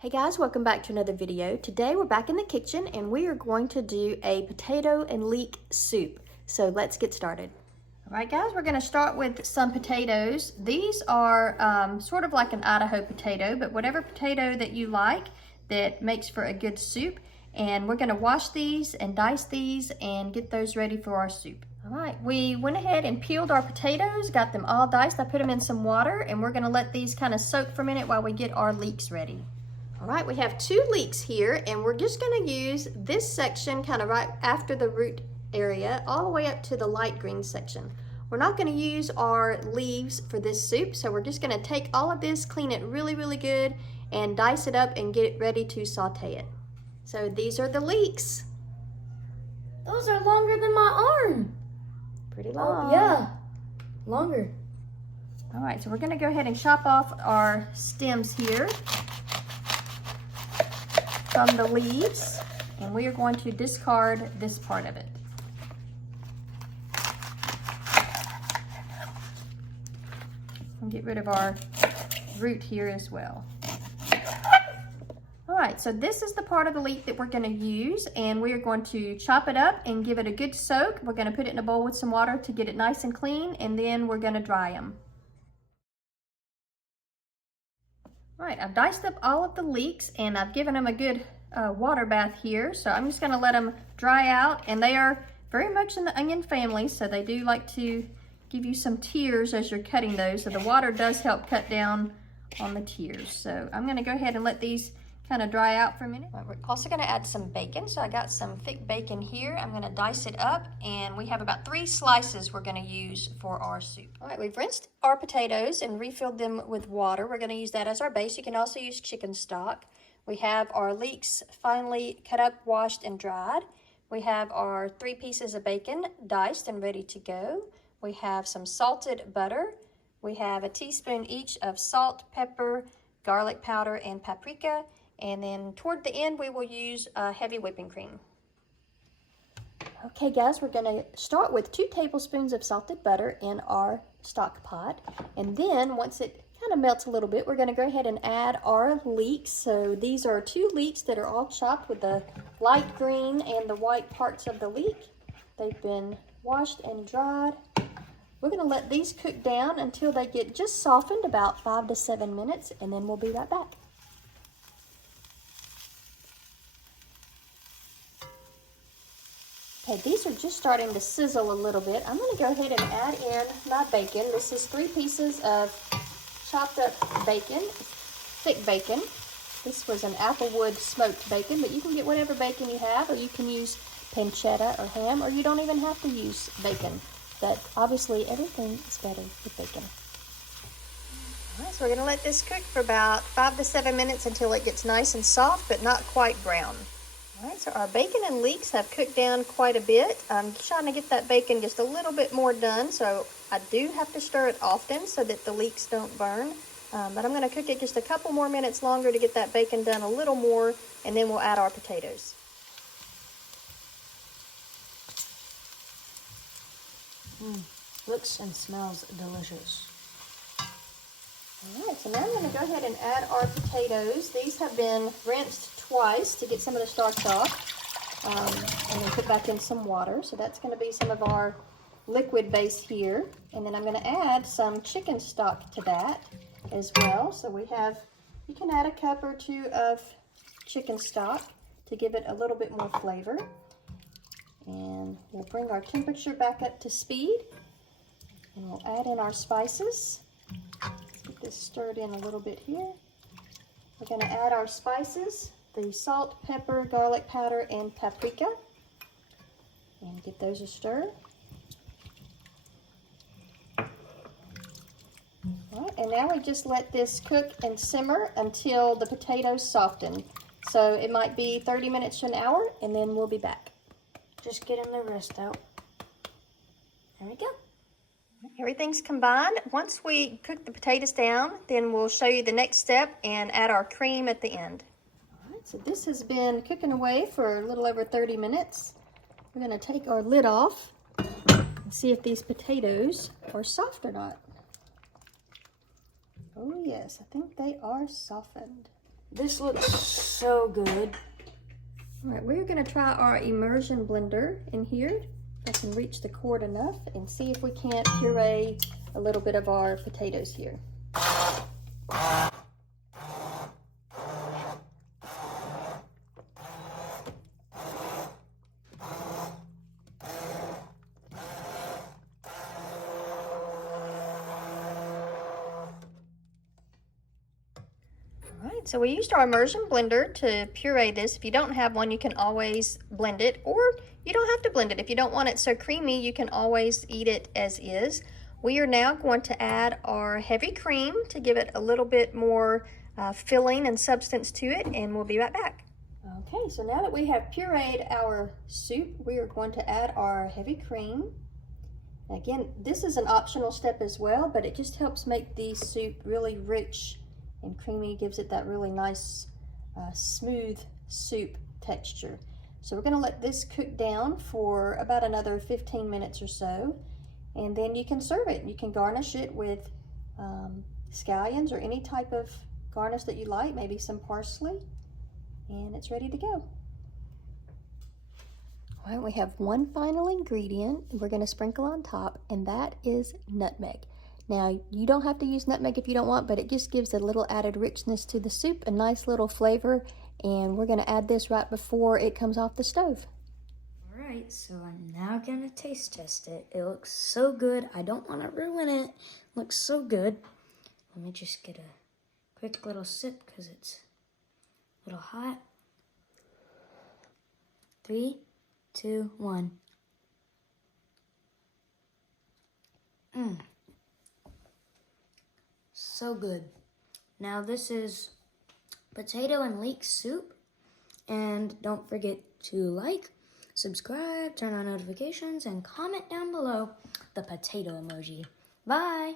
Hey guys, welcome back to another video. Today we're back in the kitchen and we are going to do a potato and leek soup. So let's get started. All right guys, we're gonna start with some potatoes. These are sort of like an Idaho potato, but whatever potato that you like that makes for a good soup. And we're gonna wash these and dice these and get those ready for our soup. All right, we went ahead and peeled our potatoes, got them all diced. I put them in some water and we're gonna let these kind of soak for a minute while we get our leeks ready. All right, we have 2 leeks here and we're just gonna use this section kind of right after the root area all the way up to the light green section. We're not gonna use our leaves for this soup, so we're just gonna take all of this, clean it really, really good, and dice it up and get it ready to saute it. So these are the leeks. Those are longer than my arm. Pretty long. Oh, yeah, longer. All right, so we're gonna go ahead and chop off our stems here from the leaves, and we are going to discard this part of it. And get rid of our root here as well. All right, so this is the part of the leek that we're gonna use, and we are going to chop it up and give it a good soak. We're gonna put it in a bowl with some water to get it nice and clean, and then we're gonna dry them. All right, I've diced up all of the leeks and I've given them a good water bath here. So I'm just gonna let them dry out, and they are very much in the onion family, so they do like to give you some tears as you're cutting those. So the water does help cut down on the tears. So I'm gonna go ahead and let these kind of dry out for a minute. We're also gonna add some bacon. So I got some thick bacon here. I'm gonna dice it up, and we have about 3 slices we're gonna use for our soup. All right, we've rinsed our potatoes and refilled them with water. We're gonna use that as our base. You can also use chicken stock. We have our leeks finely cut up, washed, and dried. We have our 3 pieces of bacon diced and ready to go. We have some salted butter. We have a teaspoon each of salt, pepper, garlic powder, and paprika. And then toward the end, we will use heavy whipping cream. Okay guys, we're gonna start with 2 tablespoons of salted butter in our stock pot. And then once it kind of melts a little bit, we're gonna go ahead and add our leeks. So these are 2 leeks that are all chopped with the light green and the white parts of the leek. They've been washed and dried. We're gonna let these cook down until they get just softened, about 5 to 7 minutes, and then we'll be right back. Okay, these are just starting to sizzle a little bit. I'm gonna go ahead and add in my bacon. This is 3 pieces of chopped up bacon, thick bacon. This was an applewood smoked bacon, but you can get whatever bacon you have, or you can use pancetta or ham, or you don't even have to use bacon. But obviously everything is better with bacon. All right, so we're gonna let this cook for about 5 to 7 minutes until it gets nice and soft, but not quite brown. All right, so our bacon and leeks have cooked down quite a bit. I'm trying to get that bacon just a little bit more done, so I do have to stir it often so that the leeks don't burn. But I'm gonna cook it just a couple more minutes longer to get that bacon done a little more, and then we'll add our potatoes. Looks and smells delicious. All right, so now I'm gonna go ahead and add our potatoes. These have been rinsed twice to get some of the starch off, and then put back in some water. So that's gonna be some of our liquid base here. And then I'm gonna add some chicken stock to that as well. So we have, you can add a cup or 2 of chicken stock to give it a little bit more flavor. And we'll bring our temperature back up to speed, and we'll add in our spices. Let's get this stirred in a little bit here. We're going to add our spices, the salt, pepper, garlic powder, and paprika, and give those a stir. All right, and now we just let this cook and simmer until the potatoes soften. So it might be 30 minutes to an hour, and then we'll be back. Just getting the rest out. There we go. Everything's combined. Once we cook the potatoes down, then we'll show you the next step and add our cream at the end. All right, so this has been cooking away for a little over 30 minutes. We're gonna take our lid off and see if these potatoes are soft or not. Oh yes, I think they are softened. This looks so good. All right, we're gonna try our immersion blender in here. If I can reach the cord enough and see if we can't puree a little bit of our potatoes here. So we used our immersion blender to puree this. If you don't have one, you can always blend it, or you don't have to blend it. If you don't want it so creamy, you can always eat it as is. We are now going to add our heavy cream to give it a little bit more filling and substance to it, and we'll be right back. Okay, so now that we have pureed our soup, we are going to add our heavy cream. Again, this is an optional step as well, but it just helps make the soup really rich and creamy, gives it that really nice smooth soup texture. So we're going to let this cook down for about another 15 minutes or so, and then you can serve it. You can garnish it with scallions or any type of garnish that you like, maybe some parsley, and it's ready to go. All right, we have one final ingredient we're going to sprinkle on top, and that is nutmeg. Now, you don't have to use nutmeg if you don't want, but it just gives a little added richness to the soup, a nice little flavor, and we're going to add this right before it comes off the stove. All right, so I'm now going to taste test it. It looks so good. I don't want to ruin it. It looks so good. Let me just get a quick little sip because it's a little hot. 3, 2, 1. So good. Now this is potato and leek soup, and don't forget to like, subscribe, turn on notifications, and comment down below the potato emoji. Bye!